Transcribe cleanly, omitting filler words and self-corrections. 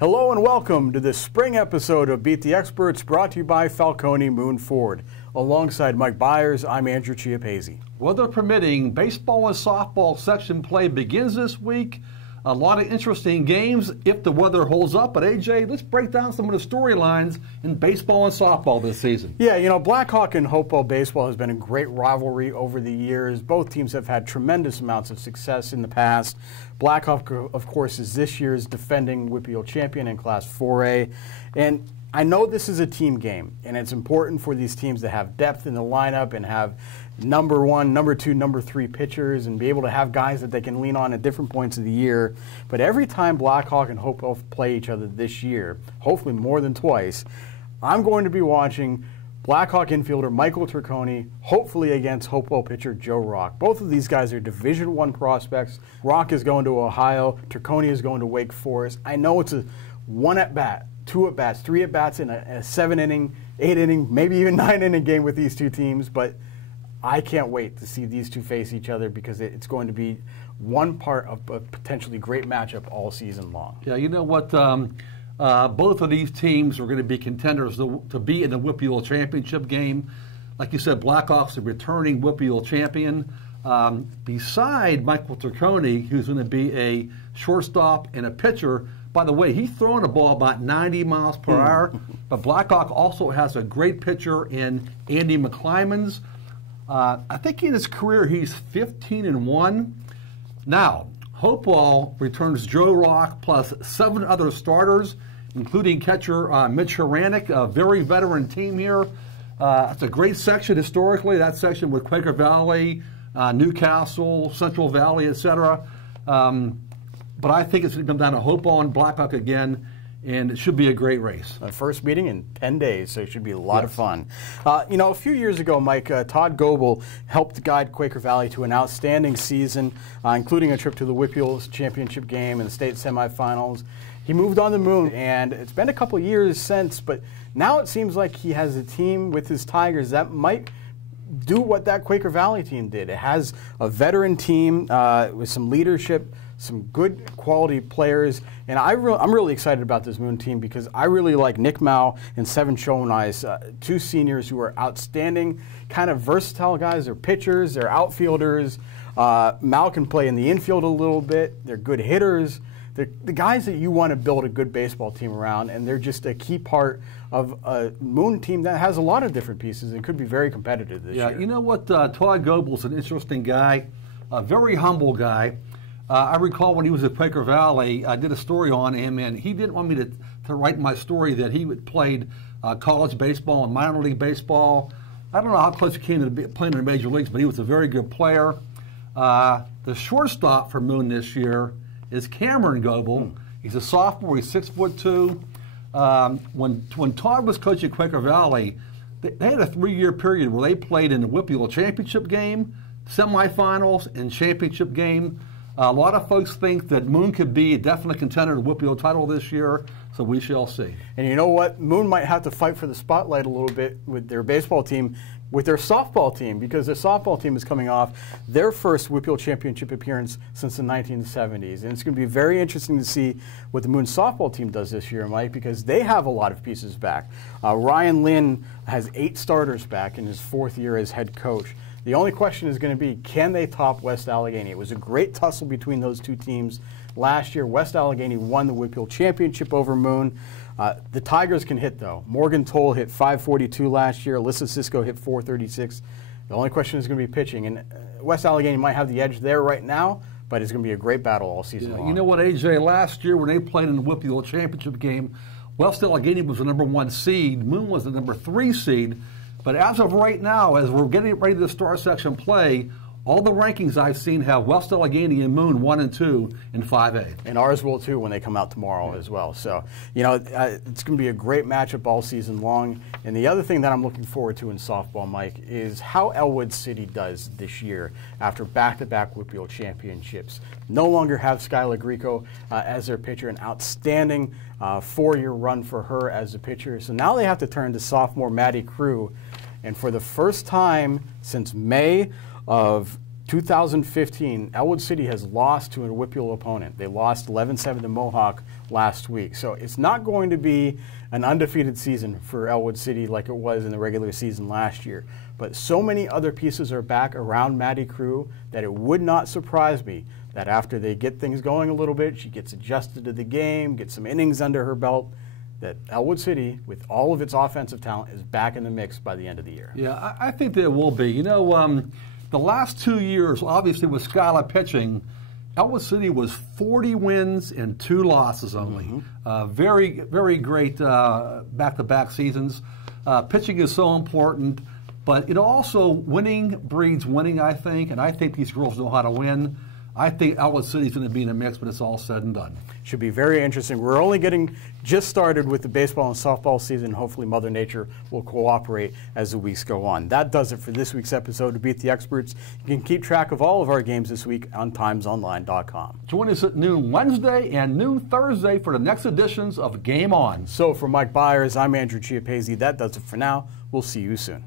Hello and welcome to the spring episode of Beat the Experts, brought to you by Falcone Moon Ford. Alongside Mike Bires, I'm Andrew Chiappazzi. Weather permitting, baseball and softball section play begins this week. A lot of interesting games if the weather holds up. But AJ, let's break down some of the storylines in baseball and softball this season. Yeah, you know, Blackhawk and Hopewood Baseball has been a great rivalry over the years. Both teams have had tremendous amounts of success in the past. Blackhawk, of course, is this year's defending WPIAL champion in Class 4A. And I know this is a team game, and it's important for these teams to have depth in the lineup and have number one, number two, number three pitchers and be able to have guys that they can lean on at different points of the year. But every time Blackhawk and Hopewood play each other this year, hopefully more than twice, I'm going to be watching Blackhawk infielder Michael Turconi, hopefully against Hopewell pitcher Joe Rock. Both of these guys are Division I prospects. Rock is going to Ohio. Turconi is going to Wake Forest. I know it's a one at-bat, two at-bats, three at-bats in a 7-inning, 8-inning, maybe even 9-inning game with these two teams, but I can't wait to see these two face each other because it's going to be one part of a potentially great matchup all season long. Yeah, you know what? Both of these teams are going to be contenders to be in the WPIAL championship game. Like you said, Blackhawks are returning WPIAL champion. Beside Michael Turconi, who's going to be a shortstop and a pitcher. By the way, he's throwing the ball about 90 miles per hour. But Blackhawk also has a great pitcher in Andy McClymans. I think in his career he's 15-1. Now, Hopewell returns Joe Rock plus 7 other starters, including catcher Mitch Haranek, a very veteran team here. It's a great section historically, that section with Quaker Valley, Newcastle, Central Valley, etc. But I think it's going to come down to Hopewell and Blackhawk again, and it should be a great race. First meeting in 10 days, so it should be a lot of fun. You know, a few years ago, Mike, Todd Goebel helped guide Quaker Valley to an outstanding season, including a trip to the WPIAL championship game and the state semifinals. He moved on the moon, and it's been a couple years since, but now it seems like he has a team with his Tigers that might do what that Quaker Valley team did. It has a veteran team with some leadership, some good quality players, and I'm really excited about this Moon team because I really like Nick Mao and Seven Shoney's, two seniors who are outstanding, kind of versatile guys. They're pitchers, they're outfielders. Mao can play in the infield a little bit. They're good hitters. They're the guys that you want to build a good baseball team around, and they're just a key part of a Moon team that has a lot of different pieces and could be very competitive this year. Yeah, you know what? Todd Goebel's an interesting guy, a very humble guy. I recall when he was at Quaker Valley, I did a story on him, and he didn't want me to write my story that he played college baseball and minor league baseball. I don't know how close he came to playing in the major leagues, but he was a very good player. The shortstop for Moon this year is Cameron Goebel. He's a sophomore. He's 6'2". When Todd was coaching Quaker Valley, they had a 3-year period where they played in the WPIAL championship game, semifinals, and championship game. A lot of folks think that Moon could be a definite contender to the WPIAL title this year, so we shall see. And you know what? Moon might have to fight for the spotlight a little bit with their baseball team, with their softball team, because their softball team is coming off their first WPIAL championship appearance since the 1970s. And it's going to be very interesting to see what the Moon softball team does this year, Mike, because they have a lot of pieces back. Ryan Lynn has 8 starters back in his 4th year as head coach. The only question is going to be, can they top West Allegheny? It was a great tussle between those two teams last year. West Allegheny won the WPIAL championship over Moon. The Tigers can hit, though. Morgan Toll hit .542 last year. Alyssa Cisco hit .436. The only question is going to be pitching. And West Allegheny might have the edge there right now, but it's going to be a great battle all season long. You know what, AJ? Last year when they played in the WPIAL championship game, West Allegheny was the #1 seed. Moon was the #3 seed. But as of right now, as we're getting ready to start section play, all the rankings I've seen have West Allegheny and Moon 1 and 2 in 5A. And ours will too when they come out tomorrow as well. So, you know, it's going to be a great matchup all season long. And the other thing that I'm looking forward to in softball, Mike, is how Elwood City does this year after back-to-back WPIAL championships. No longer have Skylar Greco as their pitcher, an outstanding 4-year run for her as a pitcher. So now they have to turn to sophomore Maddie Crew. And for the first time since May of 2015, Elwood City has lost to a WPIAL opponent. They lost 11-7 to Mohawk last week. So it's not going to be an undefeated season for Elwood City like it was in the regular season last year. But so many other pieces are back around Maddie Crew that it would not surprise me that after they get things going a little bit, she gets adjusted to the game, gets some innings under her belt, that Elwood City, with all of its offensive talent, is back in the mix by the end of the year. Yeah, I think that it will be. You know, the last 2 years, obviously with Skyla pitching, Elwood City was 40 wins and 2 losses only. Very, very great back-to-back seasons. Pitching is so important, but it also, winning breeds winning, I think, and I think these girls know how to win. I think Elwood City is going to be in the mix when it's all said and done. Should be very interesting. We're only getting just started with the baseball and softball season. Hopefully Mother Nature will cooperate as the weeks go on. That does it for this week's episode of Beat the Experts. You can keep track of all of our games this week on timesonline.com. Join us at noon Wednesday and noon Thursday for the next editions of Game On. So for Mike Bires, I'm Andrew Chiappazzi. That does it for now. We'll see you soon.